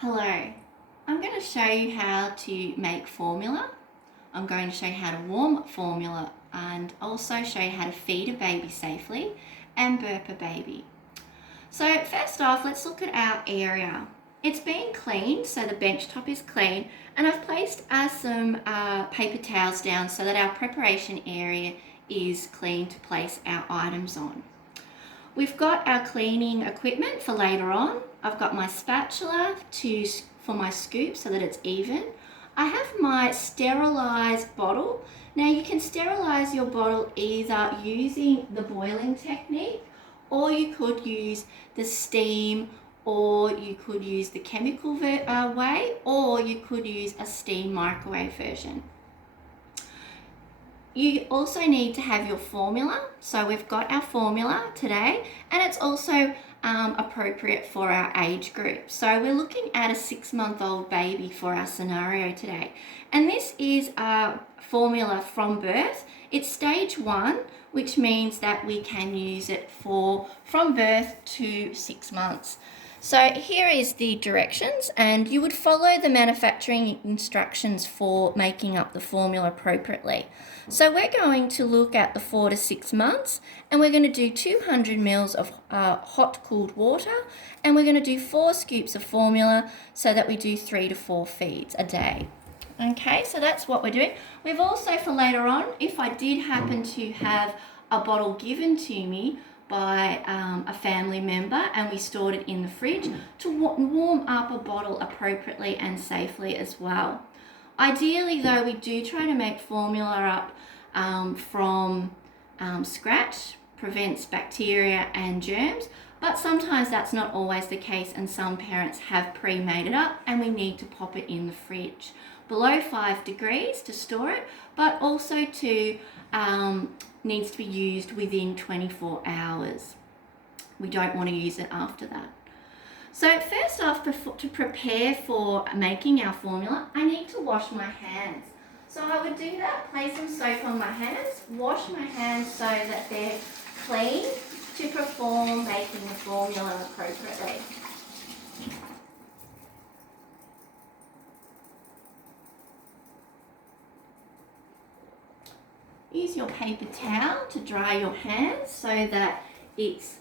Hello, I'm going to show you how to make formula. I'm going to show you how to warm formula and also show you how to feed a baby safely and burp a baby. So first off, let's look at our area. It's been cleaned, so the bench top is clean, and I've placed some paper towels down so that our preparation area is clean to place our items on. We've got our cleaning equipment for later on. I've got my spatula for my scoop so that it's even. I have my sterilised bottle. Now you can sterilise your bottle either using the boiling technique, or you could use the steam, or you could use the chemical way, or you could use a steam microwave version. You also need to have your formula. So we've got our formula today, and it's also appropriate for our age group. So we're looking at a 6-month-old baby for our scenario today. And this is a formula from birth. It's stage 1, which means that we can use it from birth to 6 months. So here is the directions, and you would follow the manufacturing instructions for making up the formula appropriately. So we're going to look at the 4 to 6 months, and we're going to do 200 mils of hot cooled water, and we're going to do 4 scoops of formula so that we do 3 to 4 feeds a day. Okay, so that's what we're doing. We've also, for later on, if I did happen to have a bottle given to me by a family member and we stored it in the fridge, to warm up a bottle appropriately and safely as well. Ideally though, we do try to make formula up from scratch, prevents bacteria and germs, but sometimes that's not always the case, and some parents have pre-made it up and we need to pop it in the fridge below 5 degrees to store it, but also needs to be used within 24 hours. We don't want to use it after that. So first off, to prepare for making our formula, I need to wash my hands. So I would do that, place some soap on my hands, wash my hands so that they're clean to perform making the formula appropriately. Use your paper towel to dry your hands so that it's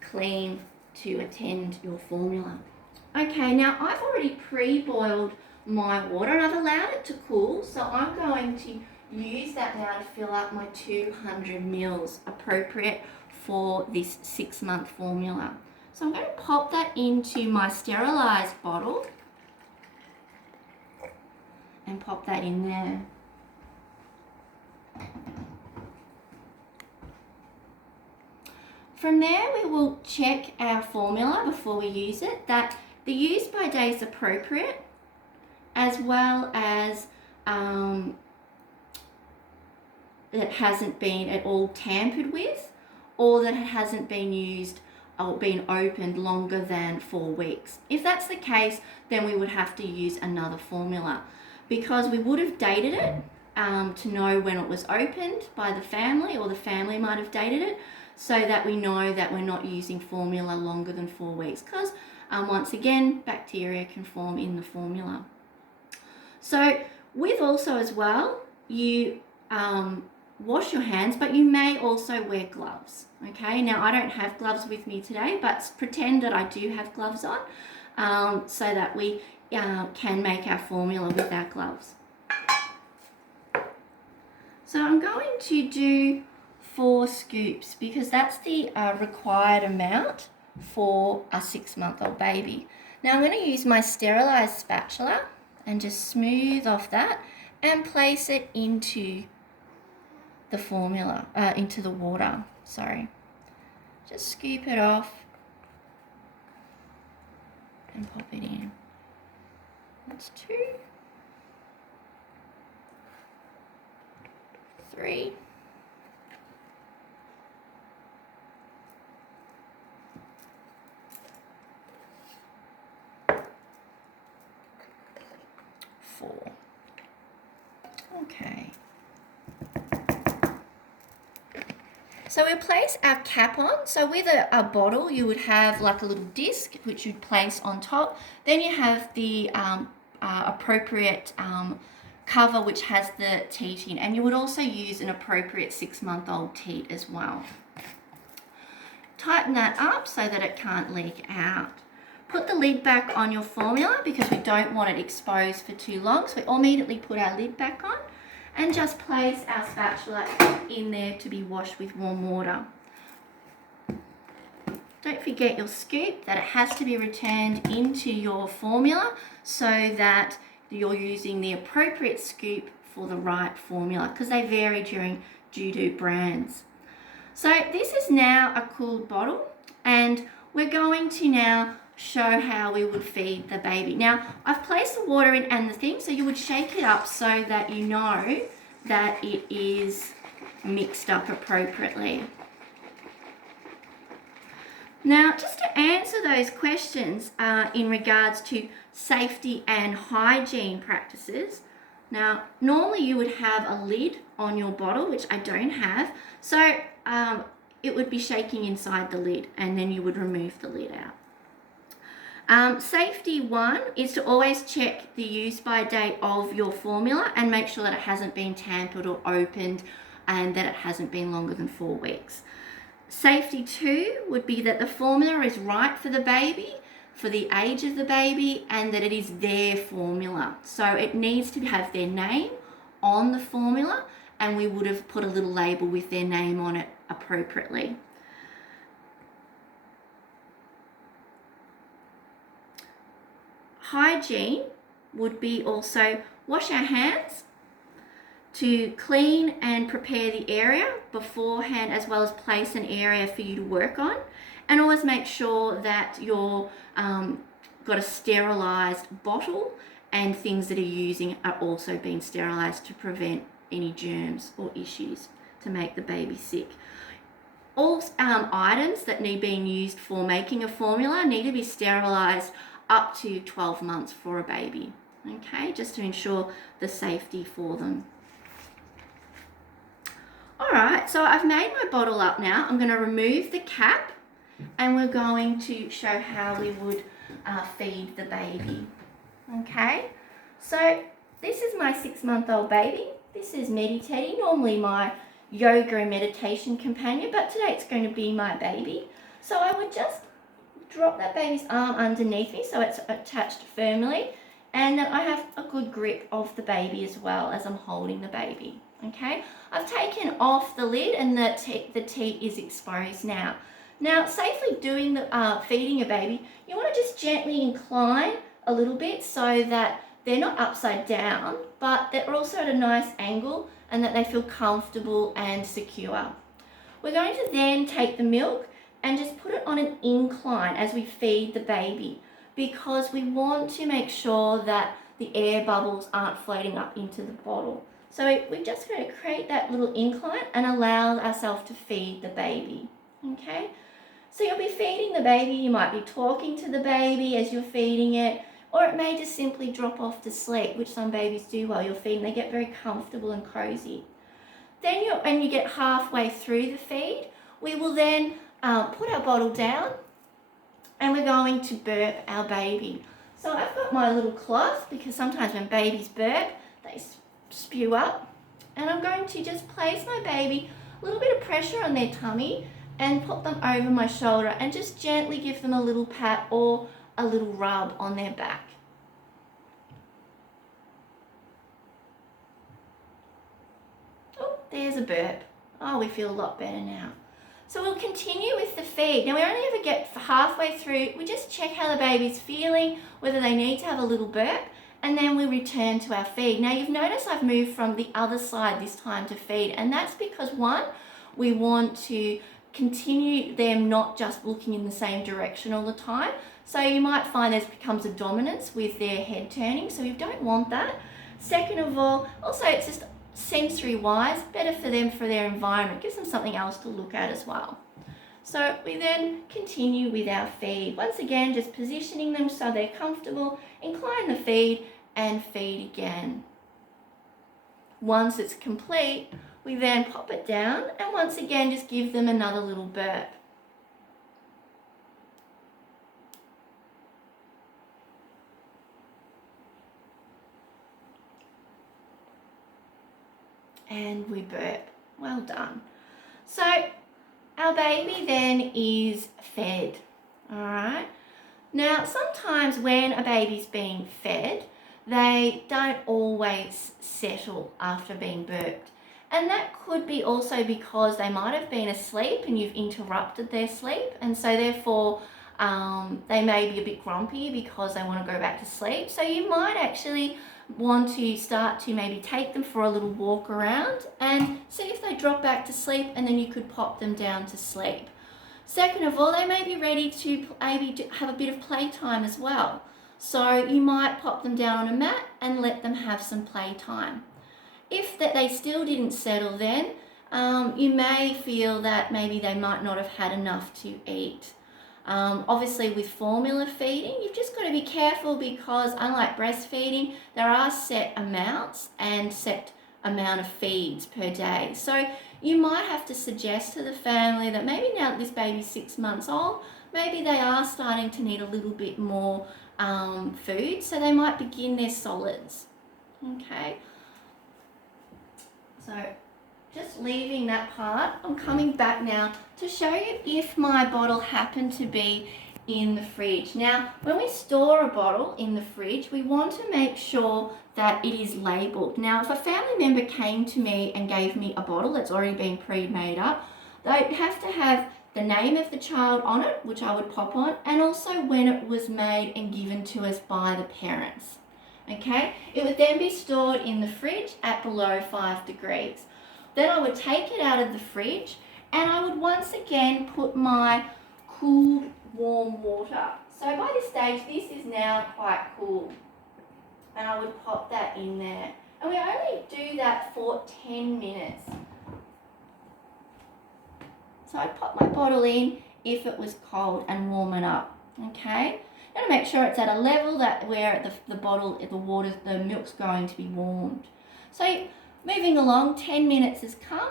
clean to attend your formula. Okay, now I've already pre-boiled my water and I've allowed it to cool, so I'm going to use that now to fill up my 200 mils appropriate for this 6-month formula. So I'm going to pop that into my sterilised bottle and pop that in there. From there, we will check our formula before we use it, that the use by date is appropriate, as well as it hasn't been at all tampered with, or that it hasn't been used or been opened longer than 4 weeks. If that's the case, then we would have to use another formula, because we would have dated it to know when it was opened by the family, or the family might have dated it, so that we know that we're not using formula longer than 4 weeks, because once again, bacteria can form in the formula. So with also as well, you wash your hands, but you may also wear gloves. Okay, now I don't have gloves with me today, but pretend that I do have gloves on, so that we can make our formula with our gloves. So I'm going to do 4 scoops because that's the required amount for a 6-month-old baby. Now I'm going to use my sterilised spatula and just smooth off that and place it into the formula, into the water, sorry. Just scoop it off and pop it in. That's 2, 3, 4. Okay. So we'll place our cap on. So with a bottle, you would have like a little disc which you'd place on top. Then you have the appropriate cover which has the teat in, and you would also use an appropriate 6-month-old teat as well. Tighten that up so that it can't leak out. Put the lid back on your formula because we don't want it exposed for too long. So we immediately put our lid back on and just place our spatula in there to be washed with warm water. Don't forget your scoop, that it has to be returned into your formula so that you're using the appropriate scoop for the right formula, because they vary due to brands. So this is now a cooled bottle, and we're going to now show how we would feed the baby. Now, I've placed the water in and the thing, so you would shake it up so that you know that it is mixed up appropriately. Now, just to answer those questions in regards to safety and hygiene practices, now, normally you would have a lid on your bottle, which I don't have, so it would be shaking inside the lid, and then you would remove the lid out. Safety 1 is to always check the use by date of your formula and make sure that it hasn't been tampered or opened and that it hasn't been longer than 4 weeks. Safety 2 would be that the formula is right for the baby, for the age of the baby, and that it is their formula. So it needs to have their name on the formula, and we would have put a little label with their name on it appropriately. Hygiene would be also wash our hands, to clean and prepare the area beforehand, as well as place an area for you to work on, and always make sure that you're got a sterilised bottle, and things that are using are also being sterilised to prevent any germs or issues to make the baby sick. All items that need being used for making a formula need to be sterilised up to 12 months for a baby, okay, just to ensure the safety for them. Alright, so I've made my bottle up now. I'm going to remove the cap, and we're going to show how we would feed the baby. Okay, so this is my 6-month-old baby. This is Medi Teddy, normally my yoga and meditation companion, but today it's going to be my baby. So I would just drop that baby's arm underneath me so it's attached firmly, and that I have a good grip of the baby as well as I'm holding the baby. Okay, I've taken off the lid, and the teat is exposed now. Now, safely doing the feeding a baby, you want to just gently incline a little bit so that they're not upside down, but they're also at a nice angle and that they feel comfortable and secure. We're going to then take the milk and just put it on an incline as we feed the baby, because we want to make sure that the air bubbles aren't floating up into the bottle. So we're just going to create that little incline and allow ourselves to feed the baby, okay? So you'll be feeding the baby, you might be talking to the baby as you're feeding it, or it may just simply drop off to sleep, which some babies do while you're feeding. They get very comfortable and cozy. Then when you get halfway through the feed, we will then put our bottle down, and we're going to burp our baby. So I've got my little cloth, because sometimes when babies burp, they spew up, and I'm going to just place my baby, a little bit of pressure on their tummy, and put them over my shoulder and just gently give them a little pat or a little rub on their back. Oh, there's a burp. Oh, we feel a lot better now. So we'll continue with the feed. Now, we only ever get halfway through. We just check how the baby's feeling, whether they need to have a little burp, and then we return to our feed. Now, you've noticed I've moved from the other side this time to feed, and that's because, one, we want to continue them not just looking in the same direction all the time. So you might find there becomes a dominance with their head turning, so we don't want that. Second of all, also it's just sensory-wise, better for them, for their environment, gives them something else to look at as well. So we then continue with our feed. Once again, just positioning them so they're comfortable, incline the feed and feed again. Once it's complete, We then pop it down and once again just give them another little burp. And we burp. Well done. So our baby then is fed, all right? Now, sometimes when a baby's being fed, they don't always settle after being burped. And that could be also because they might have been asleep and you've interrupted their sleep. And so therefore, they may be a bit grumpy because they want to go back to sleep. So you might actually want to start to maybe take them for a little walk around and see if they drop back to sleep, and then you could pop them down to sleep. Second of all, they may be ready to maybe have a bit of playtime as well. So you might pop them down on a mat and let them have some playtime. If that they still didn't settle then, you may feel that maybe they might not have had enough to eat. Obviously with formula feeding, you've just got to be careful because unlike breastfeeding, there are set amounts and set amount of feeds per day. So you might have to suggest to the family that maybe now that this baby's 6 months old, maybe they are starting to need a little bit more food, so they might begin their solids. Okay, so just leaving that part, I'm coming back now to show you if my bottle happened to be in the fridge. Now, when we store a bottle in the fridge, we want to make sure that it is labelled. Now, if a family member came to me and gave me a bottle that's already been pre-made up, they'd have to have the name of the child on it, which I would pop on, and also when it was made and given to us by the parents. Okay, it would then be stored in the fridge at below 5 degrees. Then I would take it out of the fridge and I would once again put my cooled warm water. So by this stage, this is now quite cool. And I would pop that in there. And we only do that for 10 minutes. So I'd pop my bottle in if it was cold and warm it up. Okay? Now to make sure it's at a level that where the bottle, the milk's going to be warmed. So moving along, 10 minutes has come,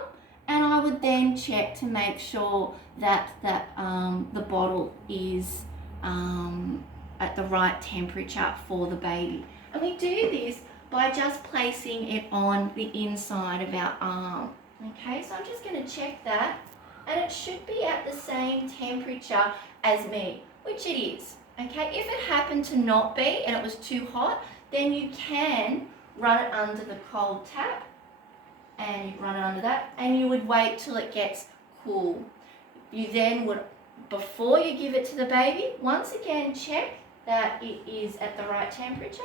and I would then check to make sure that the bottle is at the right temperature for the baby. And we do this by just placing it on the inside of our arm. Okay, so I'm just going to check that, and it should be at the same temperature as me, which it is. Okay, if it happened to not be and it was too hot, then you can run it under the cold tap, and you run it under that, and you would wait till it gets cool. You then would, before you give it to the baby, once again check that it is at the right temperature,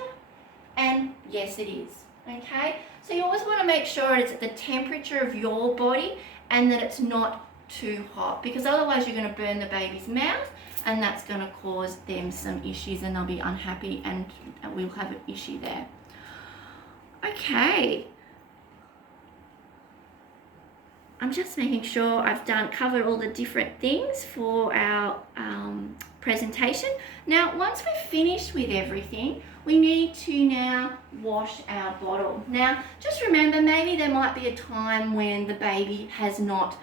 and yes it is. Okay, so you always want to make sure it's at the temperature of your body and that it's not too hot, because otherwise you're going to burn the baby's mouth, and that's going to cause them some issues and they'll be unhappy and we'll have an issue there. Okay, I'm just making sure I've covered all the different things for our presentation. Now, once we've finished with everything, we need to now wash our bottle. Now, just remember, maybe there might be a time when the baby has not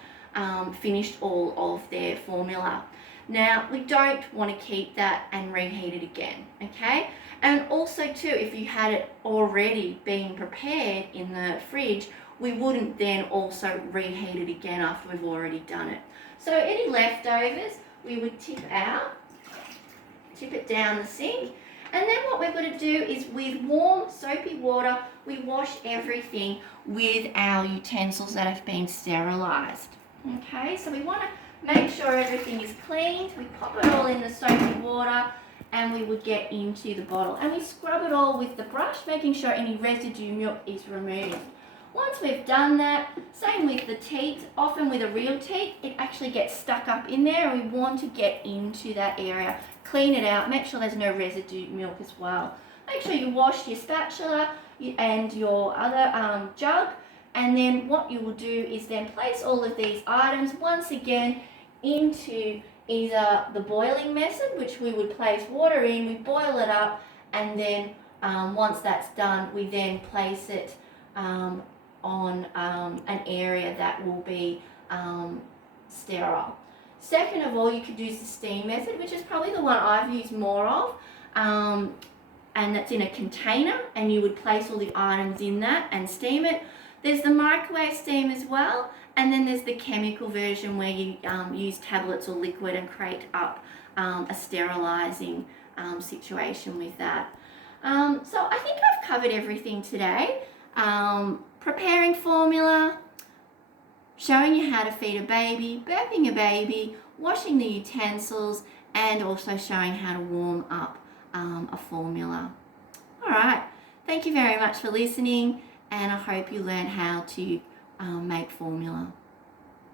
finished all of their formula. Now, we don't want to keep that and reheat it again, okay? And also too, if you had it already being prepared in the fridge, we wouldn't then also reheat it again after we've already done it. So any leftovers, we would tip out, tip it down the sink, and then what we're going to do is with warm soapy water, we wash everything with our utensils that have been sterilised. Okay, so we want to make sure everything is cleaned. We pop it all in the soapy water and we would get into the bottle. And we scrub it all with the brush, making sure any residue milk is removed. Once we've done that, same with the teat. Often with a real teat, it actually gets stuck up in there and we want to get into that area. Clean it out, make sure there's no residue milk as well. Make sure you wash your spatula and your other jug. And then what you will do is then place all of these items once again into either the boiling method, which we would place water in, we boil it up, and then once that's done, we then place it on an area that will be sterile. Second of all, you could use the steam method, which is probably the one I've used more of, and that's in a container, and you would place all the items in that and steam it. There's the microwave steam as well, and then there's the chemical version where you use tablets or liquid and create up a sterilizing situation with that. So I think I've covered everything today. Preparing formula, showing you how to feed a baby, burping a baby, washing the utensils, and also showing how to warm up a formula. All right, thank you very much for listening, and I hope you learn how to make formula.